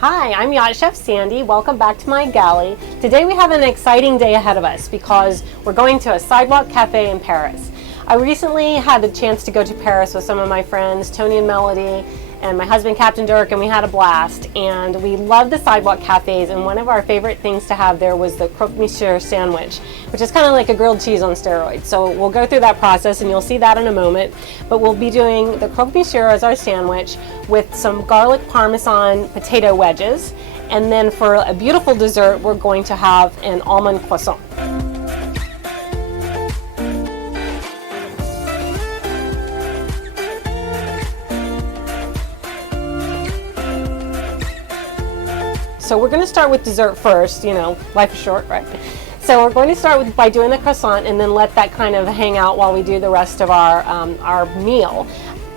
Hi, I'm Yacht Chef Sandy. Welcome back to my galley. Today we have an exciting day ahead of us because we're going to a sidewalk cafe in Paris. I recently had the chance to go to Paris with some of my friends, Tony and Melody, and my husband, Captain Dirk, and we had a blast. And we love the sidewalk cafes, and one of our favorite things to have there was the croque monsieur sandwich, which is kind of like a grilled cheese on steroids. So we'll go through that process, and you'll see that in a moment. But we'll be doing the croque monsieur as our sandwich with some garlic parmesan potato wedges. And then for a beautiful dessert, we're going to have an almond croissant. So we're going to start with dessert first, you know, life is short, right? So we're going to start by doing the croissant and then let that kind of hang out while we do the rest of our meal.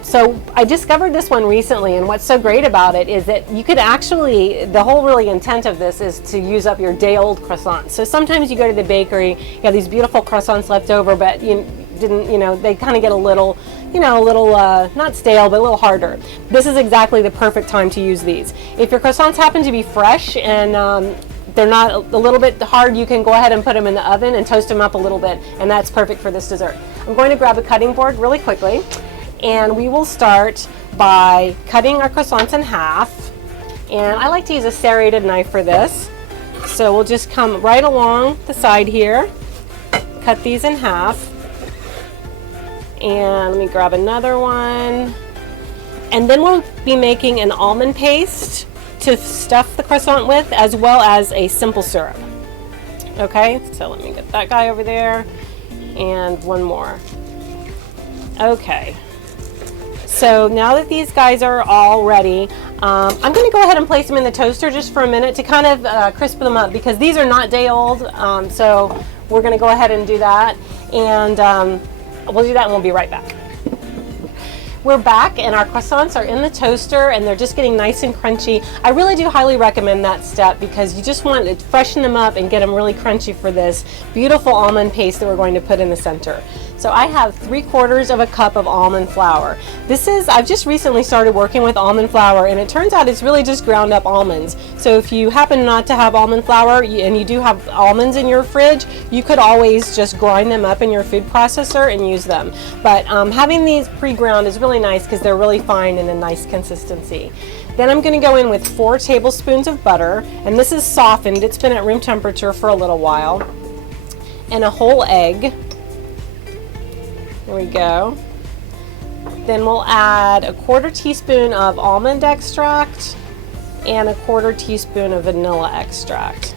So I discovered this one recently, and what's so great about it is that you could actually, the whole really intent of this is to use up your day-old croissants. So sometimes you go to the bakery, you have these beautiful croissants left over, but they kind of get a little, not stale, but a little harder. This is exactly the perfect time to use these. If your croissants happen to be fresh and they're not a little bit hard, you can go ahead and put them in the oven and toast them up a little bit, and that's perfect for this dessert. I'm going to grab a cutting board really quickly, and we will start by cutting our croissants in half. And I like to use a serrated knife for this. So we'll just come right along the side here, cut these in half. And let me grab another one. And then we'll be making an almond paste to stuff the croissant with, as well as a simple syrup. Okay, so let me get that guy over there, and one more. Okay, so now that these guys are all ready, I'm going to go ahead and place them in the toaster just for a minute to kind of crisp them up, because these are not day old, so we're going to go ahead and do that, and we'll do that and we'll be right back. We're back, and our croissants are in the toaster and they're just getting nice and crunchy. I really do highly recommend that step because you just want to freshen them up and get them really crunchy for this beautiful almond paste that we're going to put in the center. So I have 3/4 of a cup of almond flour. I've just recently started working with almond flour, and it turns out it's really just ground up almonds. So if you happen not to have almond flour and you do have almonds in your fridge, you could always just grind them up in your food processor and use them. But having these pre-ground is really nice because they're really fine and a nice consistency. Then I'm going to go in with 4 tablespoons of butter, and this is softened. It's been at room temperature for a little while. And a whole egg. There we go. Then we'll add a 1/4 teaspoon of almond extract and a 1/4 teaspoon of vanilla extract.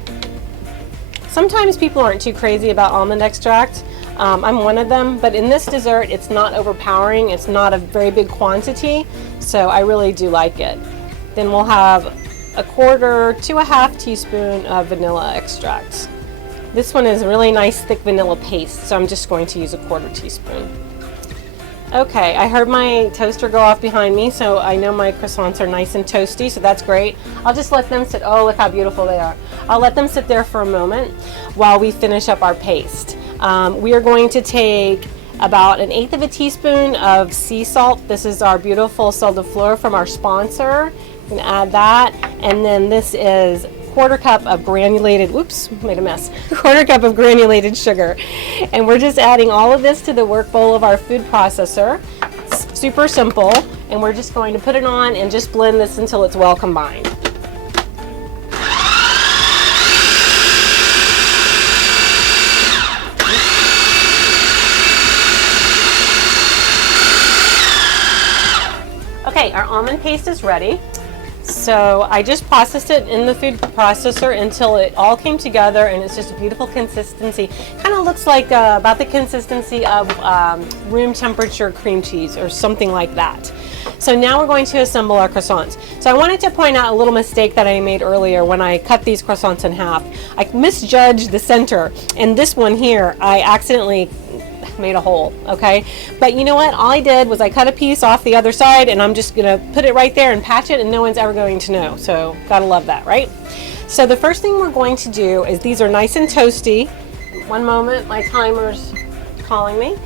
Sometimes people aren't too crazy about almond extract. I'm one of them, but in this dessert it's not overpowering. It's not a very big quantity, so I really do like it. Then we'll have a 1/4 to a 1/2 teaspoon of vanilla extract. This one is a really nice thick vanilla paste, so I'm just going to use a 1/4 teaspoon. Okay, I heard my toaster go off behind me, so I know my croissants are nice and toasty, so that's great. I'll just let them sit. Oh, look how beautiful they are. I'll let them sit there for a moment while we finish up our paste. We are going to take about 1/8 of a teaspoon of sea salt. This is our beautiful sel de fleur from our sponsor. I'm going to add that, and then this is 1/4 cup of granulated, oops, made a mess, 1/4 cup of granulated sugar. And we're just adding all of this to the work bowl of our food processor. It's super simple, and we're just going to put it on and just blend this until it's well combined. Okay, our almond paste is ready. So I just processed it in the food processor until it all came together, and it's just a beautiful consistency. Kind of looks like about the consistency of room temperature cream cheese or something like that. So now we're going to assemble our croissants. So I wanted to point out a little mistake that I made earlier when I cut these croissants in half. I misjudged the center, and this one here I accidentally made a hole, okay? But you know what? All I did was I cut a piece off the other side, and I'm just gonna put it right there and patch it, and no one's ever going to know. So gotta love that, right? So the first thing we're going to do is, these are nice and toasty. One moment, my timer's calling me.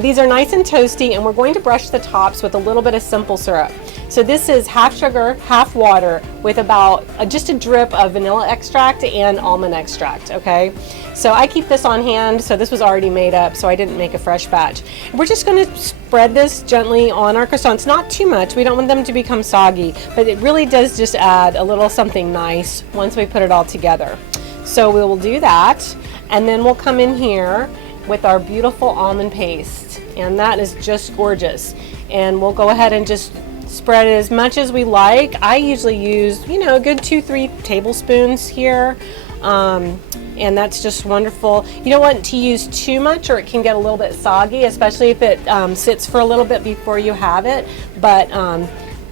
These are nice and toasty, and we're going to brush the tops with a little bit of simple syrup. So this is half sugar, half water, with about just a drip of vanilla extract and almond extract, okay? So I keep this on hand, so this was already made up, so I didn't make a fresh batch. We're just going to spread this gently on our croissants, not too much. We don't want them to become soggy, but it really does just add a little something nice once we put it all together. So we will do that, and then we'll come in here with our beautiful almond paste, and that is just gorgeous. And we'll go ahead and just spread it as much as we like. I usually use, you know, a good 2-3 tablespoons here, and that's just wonderful. You don't want to use too much or it can get a little bit soggy, especially if it sits for a little bit before you have it, but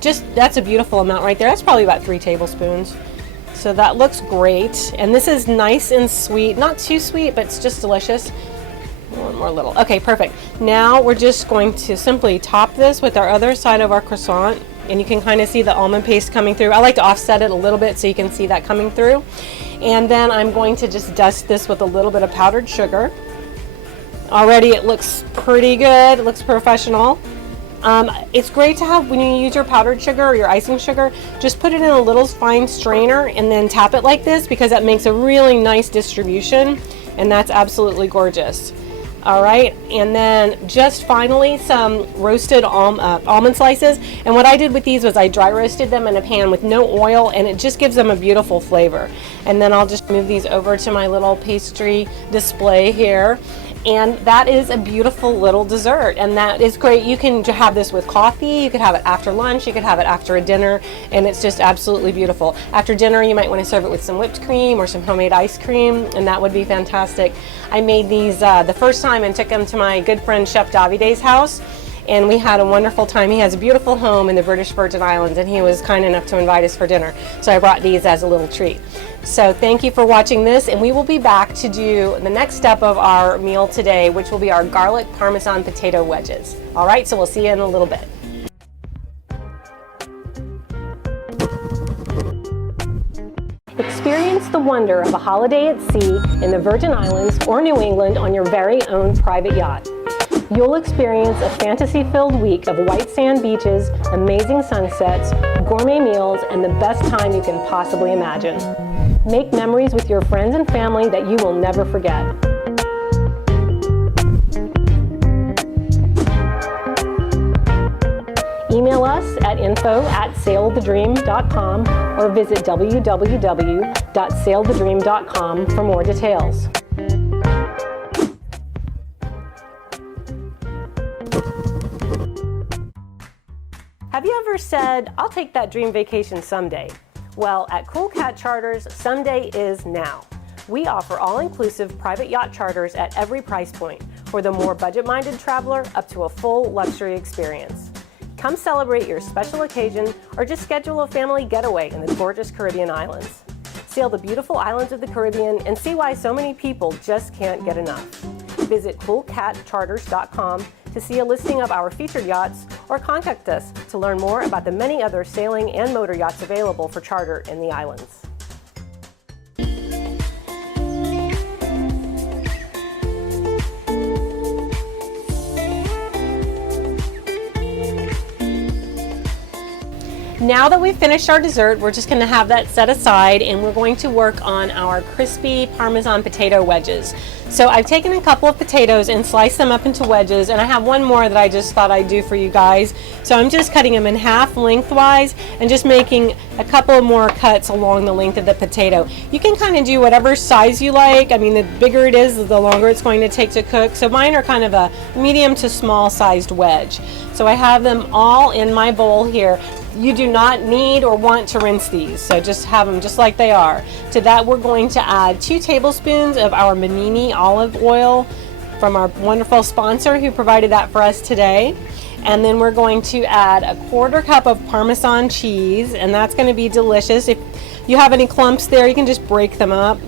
just that's a beautiful amount right there. That's probably about 3 tablespoons. So that looks great, and this is nice and sweet, not too sweet, but it's just delicious. One more little. Okay, perfect. Now we're just going to simply top this with our other side of our croissant, and you can kind of see the almond paste coming through. I like to offset it a little bit so you can see that coming through. And then I'm going to just dust this with a little bit of powdered sugar. Already it looks pretty good. It looks professional. It's great to have, when you use your powdered sugar or your icing sugar, just put it in a little fine strainer and then tap it like this, because that makes a really nice distribution, and that's absolutely gorgeous. All right, and then just finally some roasted almond slices. And what I did with these was I dry roasted them in a pan with no oil, and it just gives them a beautiful flavor. And then I'll just move these over to my little pastry display here. And that is a beautiful little dessert, and that is great. You can have this with coffee, you could have it after lunch, you could have it after a dinner, and it's just absolutely beautiful. After dinner, you might want to serve it with some whipped cream or some homemade ice cream, and that would be fantastic. I made these the first time and took them to my good friend Chef Davide's house, and we had a wonderful time. He has a beautiful home in the British Virgin Islands, and he was kind enough to invite us for dinner, so I brought these as a little treat. So thank you for watching this, and we will be back to do the next step of our meal today, which will be our garlic parmesan potato wedges. All right, so we'll see you in a little bit. Experience the wonder of a holiday at sea in the Virgin Islands or New England on your very own private yacht. You'll experience a fantasy-filled week of white sand beaches, amazing sunsets, gourmet meals, and the best time you can possibly imagine. Make memories with your friends and family that you will never forget. Email us at info@sailthedream.com or visit www.sailthedream.com for more details. Have you ever said, "I'll take that dream vacation someday"? Well, at Cool Cat Charters, someday is now. We offer all-inclusive private yacht charters at every price point, for the more budget-minded traveler up to a full luxury experience. Come celebrate your special occasion or just schedule a family getaway in the gorgeous Caribbean islands. Sail the beautiful islands of the Caribbean and see why so many people just can't get enough. Visit coolcatcharters.com to see a listing of our featured yachts, or contact us to learn more about the many other sailing and motor yachts available for charter in the islands. Now that we've finished our dessert, we're just going to have that set aside, and we're going to work on our crispy Parmesan potato wedges. So I've taken a couple of potatoes and sliced them up into wedges, and I have one more that I just thought I'd do for you guys. So I'm just cutting them in half lengthwise and just making a couple more cuts along the length of the potato. You can kind of do whatever size you like. I mean, the bigger it is, the longer it's going to take to cook. So mine are kind of a medium to small sized wedge. So I have them all in my bowl here. You do not need or want to rinse these, so just have them just like they are. To that, we're going to add 2 tablespoons of our Bimini olive oil from our wonderful sponsor who provided that for us today. And then we're going to add a 1/4 cup of Parmesan cheese, and that's going to be delicious. If you have any clumps there, you can just break them up.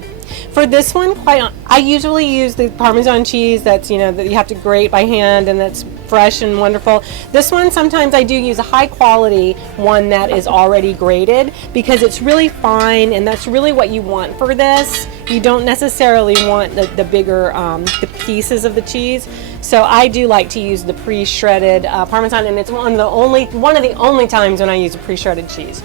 For this one, I usually use the Parmesan cheese that's, that you have to grate by hand and that's fresh and wonderful. This one, sometimes I do use a high quality one that is already grated because it's really fine, and that's really what you want for this. You don't necessarily want the bigger the pieces of the cheese. So I do like to use the pre-shredded Parmesan, and it's one of the only times when I use a pre-shredded cheese.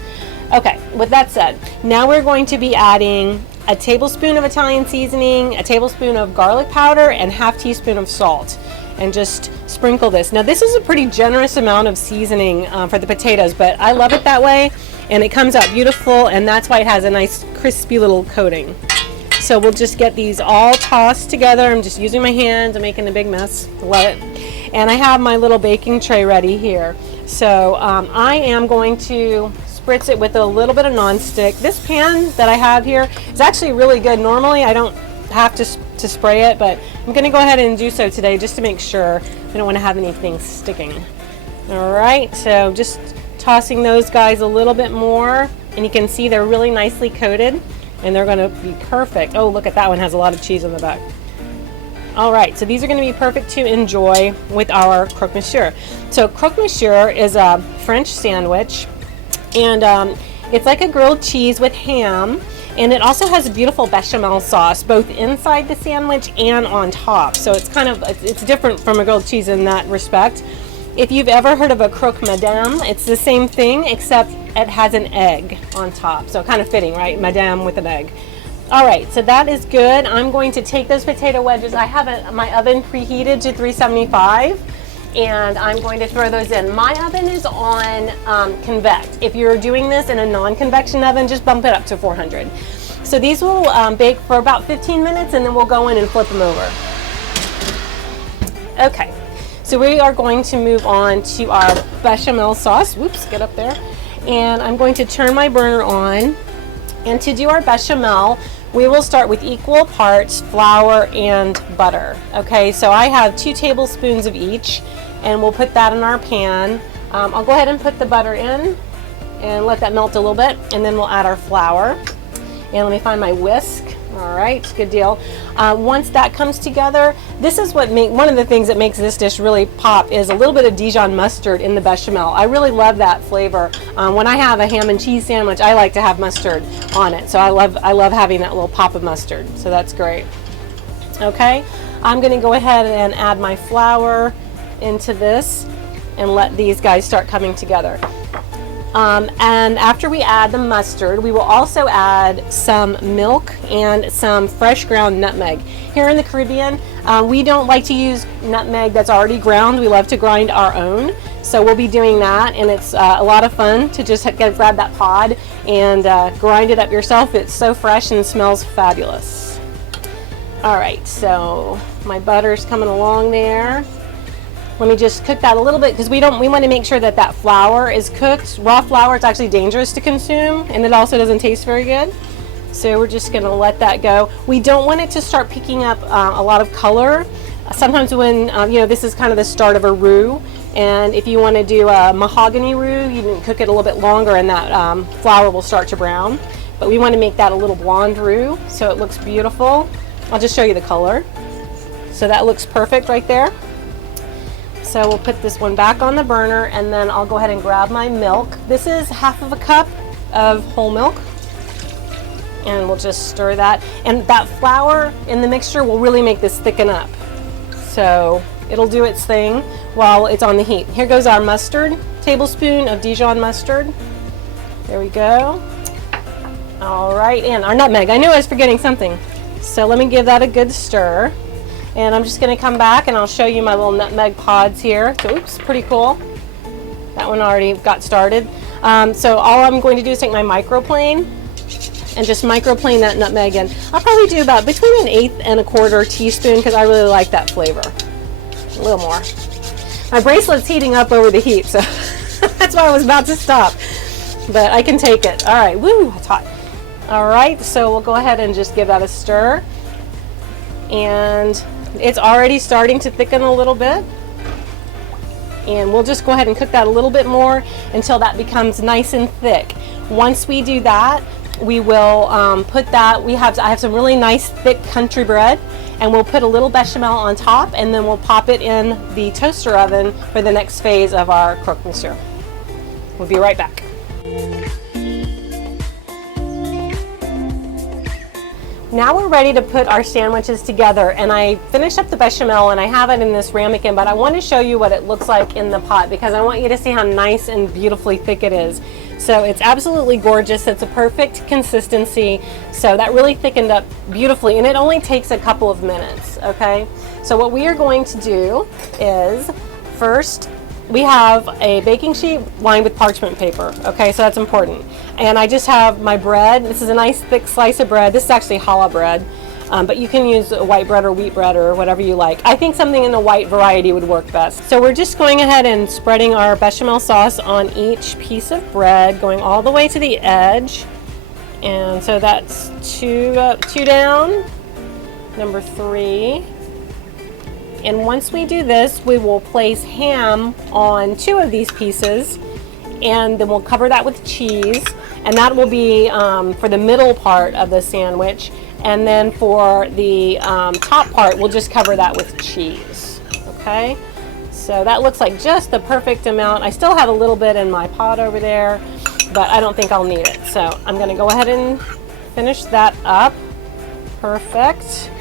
Okay, with that said, now we're going to be adding a tablespoon of Italian seasoning, a tablespoon of garlic powder, and half teaspoon of salt, and just sprinkle this. Now this is a pretty generous amount of seasoning for the potatoes, but I love it that way, and it comes out beautiful, and that's why it has a nice crispy little coating. So we'll just get these all tossed together. I'm just using my hands. I'm making a big mess. Love it. And I have my little baking tray ready here. So I am going to spritz it with a little bit of nonstick. This pan that I have here is actually really good. Normally I don't have to spray it, but I'm going to go ahead and do so today just to make sure I don't want to have anything sticking. All right, so just tossing those guys a little bit more, and you can see they're really nicely coated, and they're going to be perfect. Oh, look at that one, has a lot of cheese on the back. All right, so these are going to be perfect to enjoy with our croque monsieur. So croque monsieur is a French sandwich, and it's like a grilled cheese with ham, and it also has a beautiful bechamel sauce both inside the sandwich and on top. So it's different from a grilled cheese in that respect. If you've ever heard of a croque madame, it's the same thing except it has an egg on top. So kind of fitting, right? Madame with an egg. All right, so that is good. I'm going to take those potato wedges. I have my oven preheated to 375. And I'm going to throw those in. My oven is on convect. If you're doing this in a non-convection oven, just bump it up to 400. So these will bake for about 15 minutes, and then we'll go in and flip them over. Okay, so we are going to move on to our bechamel sauce. Whoops, get up there. And I'm going to turn my burner on. And to do our bechamel, we will start with equal parts flour and butter. Okay, so I have 2 tablespoons of each, and we'll put that in our pan. I'll go ahead and put the butter in and let that melt a little bit, and then we'll add our flour. And let me find my whisk. All right, good deal. Once that comes together, this is one of the things that makes this dish really pop is a little bit of Dijon mustard in the bechamel. I really love that flavor. When I have a ham and cheese sandwich, I like to have mustard on it. So I love having that little pop of mustard. So that's great. Okay, I'm going to go ahead and add my flour into this and let these guys start coming together. And after we add the mustard, we will also add some milk and some fresh ground nutmeg. Here in the Caribbean, we don't like to use nutmeg that's already ground. We love to grind our own. So we'll be doing that, and it's a lot of fun to just grab that pod and grind it up yourself. It's so fresh and smells fabulous. All right, so my butter's coming along there. Let me just cook that a little bit because we want to make sure that flour is cooked. Raw flour is actually dangerous to consume, and it also doesn't taste very good. So we're just going to let that go. We don't want it to start picking up a lot of color. Sometimes when this is kind of the start of a roux, and if you want to do a mahogany roux, you can cook it a little bit longer, and that flour will start to brown. But we want to make that a little blonde roux so it looks beautiful. I'll just show you the color. So that looks perfect right there. So we'll put this one back on the burner, and then I'll go ahead and grab my milk. This is half of a cup of whole milk, and we'll just stir that. And that flour in the mixture will really make this thicken up. So it'll do its thing while it's on the heat. Here goes our mustard, tablespoon of Dijon mustard. There we go. All right, and our nutmeg. I knew I was forgetting something. So let me give that a good stir. And I'm just going to come back and I'll show you my little nutmeg pods here. So, oops, pretty cool. That one already got started. So all I'm going to do is take my microplane and just microplane that nutmeg in. I'll probably do about between 1/8 and 1/4 teaspoon because I really like that flavor. A little more. My bracelet's heating up over the heat, so that's why I was about to stop. But I can take it. All right, woo, it's hot. All right, so we'll go ahead and just give that a stir. And it's already starting to thicken a little bit, and we'll just go ahead and cook that a little bit more until that becomes nice and thick. Once we do that, we will put that, I have some really nice thick country bread, and we'll put a little bechamel on top, and then we'll pop it in the toaster oven for the next phase of our croque monsieur. We'll be right back. Now we're ready to put our sandwiches together, and I finished up the bechamel and I have it in this ramekin, but I want to show you what it looks like in the pot because I want you to see how nice and beautifully thick it is. So it's absolutely gorgeous. It's a perfect consistency. So that really thickened up beautifully, and it only takes a couple of minutes, okay? So what we are going to do is first we have a baking sheet lined with parchment paper, okay, so that's important. And I just have my bread. This is a nice thick slice of bread. This is actually challah bread, but you can use white bread or wheat bread or whatever you like. I think something in the white variety would work best. So we're just going ahead and spreading our bechamel sauce on each piece of bread, going all the way to the edge. And so that's two down, number 3. And once we do this, we will place ham on 2 of these pieces, and then we'll cover that with cheese, and that will be for the middle part of the sandwich. And then for the top part, we'll just cover that with cheese, okay? So that looks like just the perfect amount. I still have a little bit in my pot over there, but I don't think I'll need it. So I'm gonna go ahead and finish that up. Perfect.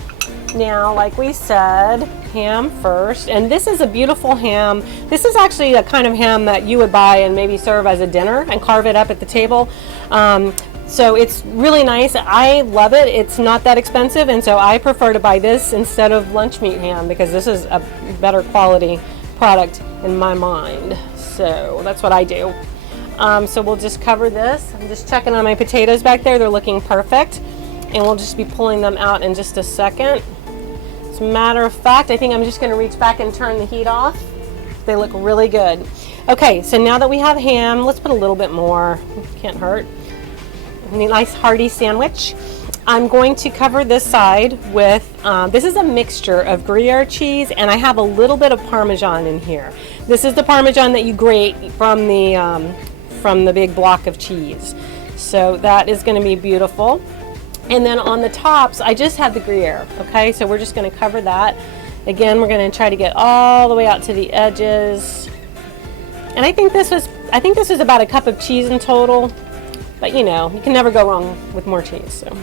Now, like we said, ham first, and this is a beautiful ham. This is actually a kind of ham that you would buy and maybe serve as a dinner and carve it up at the table. So it's really nice. I love it. It's not that expensive, and so I prefer to buy this instead of lunch meat ham because this is a better quality product in my mind. So that's what I do. So we'll just cover this. I'm just checking on my potatoes back there. They're looking perfect, and we'll just be pulling them out in just a second. As a matter of fact, I think I'm just going to reach back and turn the heat off. They look really good. Okay, so now that we have ham, let's put a little bit more. Can't hurt. A nice hearty sandwich. I'm going to cover this side with, this is a mixture of Gruyere cheese, and I have a little bit of Parmesan in here. This is the Parmesan that you grate from the big block of cheese. So that is going to be beautiful. And then on the tops, I just have the Gruyere, okay? So we're just gonna cover that. Again, we're gonna try to get all the way out to the edges. And I think this was about a cup of cheese in total, but you know, you can never go wrong with more cheese, so.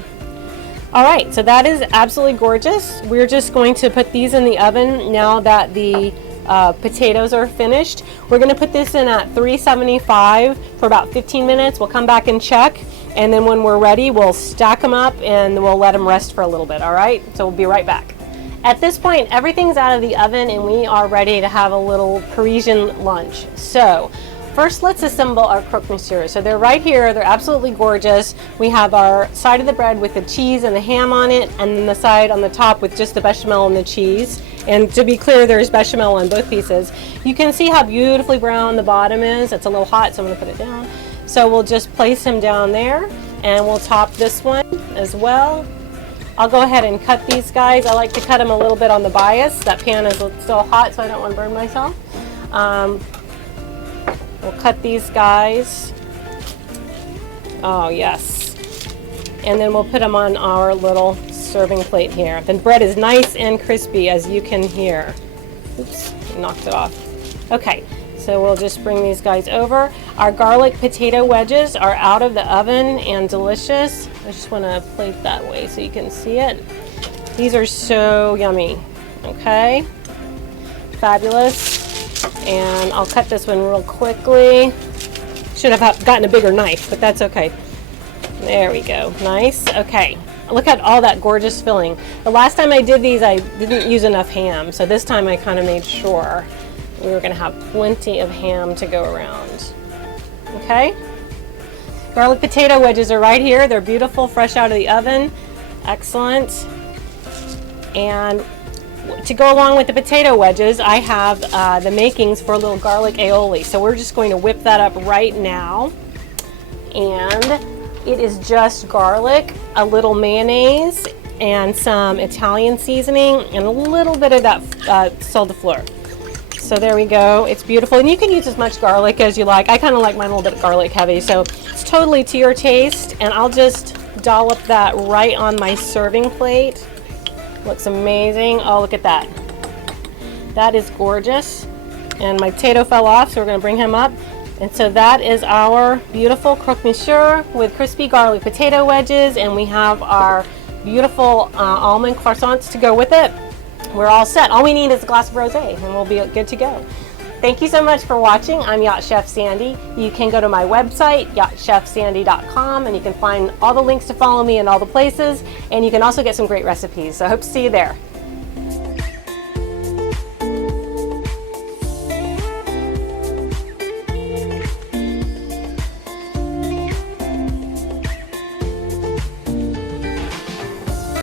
All right, so that is absolutely gorgeous. We're just going to put these in the oven now that the potatoes are finished. We're gonna put this in at 375 for about 15 minutes. We'll come back and check. And then when we're ready, we'll stack them up and we'll let them rest for a little bit, all right? So we'll be right back. At this point, everything's out of the oven and we are ready to have a little Parisian lunch. So first, let's assemble our croque monsieur. So they're right here, they're absolutely gorgeous. We have our side of the bread with the cheese and the ham on it, and then the side on the top with just the bechamel and the cheese. And to be clear, there's bechamel on both pieces. You can see how beautifully brown the bottom is. It's a little hot, so I'm gonna put it down. So we'll just place him down there, and we'll top this one as well. I'll go ahead and cut these guys. I like to cut them a little bit on the bias. That pan is still hot, so I don't want to burn myself. We'll cut these guys. Oh, yes. And then we'll put them on our little serving plate here. The bread is nice and crispy, as you can hear. Oops, knocked it off. Okay. So we'll just bring these guys over. Our garlic potato wedges are out of the oven and delicious. I just want to plate that way so you can see it. These are so yummy. Okay, fabulous. And I'll cut this one real quickly. Should have gotten a bigger knife, but that's okay. There we go. Nice. Okay. Look at all that gorgeous filling. The last time I did these, I didn't use enough ham, so this time I kind of made sure we were going to have plenty of ham to go around. Okay? Garlic potato wedges are right here. They're beautiful, fresh out of the oven. Excellent. And to go along with the potato wedges, I have the makings for a little garlic aioli. So we're just going to whip that up right now. And it is just garlic, a little mayonnaise, and some Italian seasoning, and a little bit of that salt de fleur. So there we go. It's beautiful. And you can use as much garlic as you like. I kind of like mine a little bit garlic heavy. So it's totally to your taste. And I'll just dollop that right on my serving plate. Looks amazing. Oh, look at that. That is gorgeous. And my potato fell off, so we're going to bring him up. And so that is our beautiful croque monsieur with crispy garlic potato wedges. And we have our beautiful almond croissants to go with it. We're all set. All we need is a glass of rosé and we'll be good to go. Thank you so much for watching. I'm Yacht Chef Sandy. You can go to my website, yachtchefsandy.com, and you can find all the links to follow me in all the places, and you can also get some great recipes. So I hope to see you there.